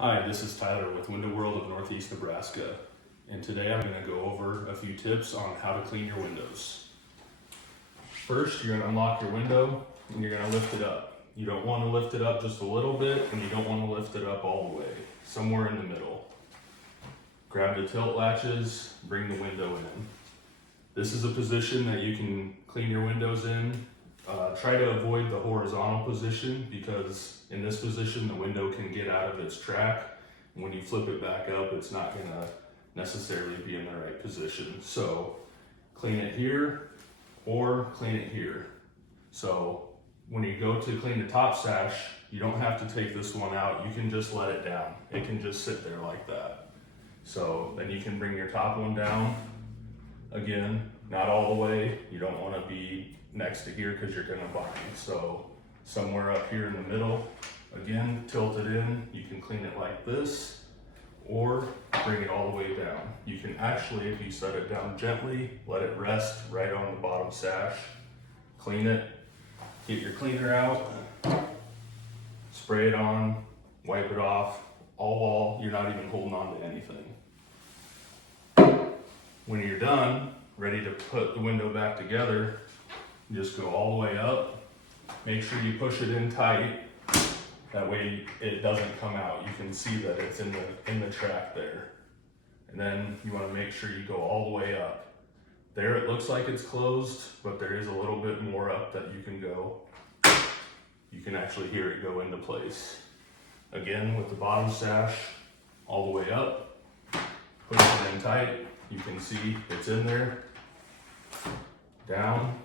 Hi, this is Tyler with Window World of Northeast Nebraska, and today I'm going to go over a few tips on how to clean your windows. First, you're going to unlock your window and you're going to lift it up. You don't want to lift it up just a little bit, and you don't want to lift it up all the way, somewhere in the middle. Grab the tilt latches, bring the window in. This is a position that you can clean your windows in. Try to avoid the horizontal position, because in this position the window can get out of its track, and when you flip it back up it's not going to necessarily be in the right position. So clean it here or clean it here. So when you go to clean the top sash, you don't have to take this one out, you can just let it down. It can just sit there like that. So then you can bring your top one down. Again, not all the way, you don't want to be next to here because you're going to bind. So somewhere up here in the middle, again, tilt it in. You can clean it like this or bring it all the way down. You can actually, if you set it down gently, let it rest right on the bottom sash, clean it, get your cleaner out, spray it on, wipe it off, all while you're not even holding on to anything. When you're done, ready to put the window back together, just go all the way up. Make sure you push it in tight. That way it doesn't come out. You can see that it's in the track there. And then you want to make sure you go all the way up. There it looks like it's closed, but there is a little bit more up that you can go. You can actually hear it go into place. Again, with the bottom sash all the way up, push it in tight. You can see it's in there, down,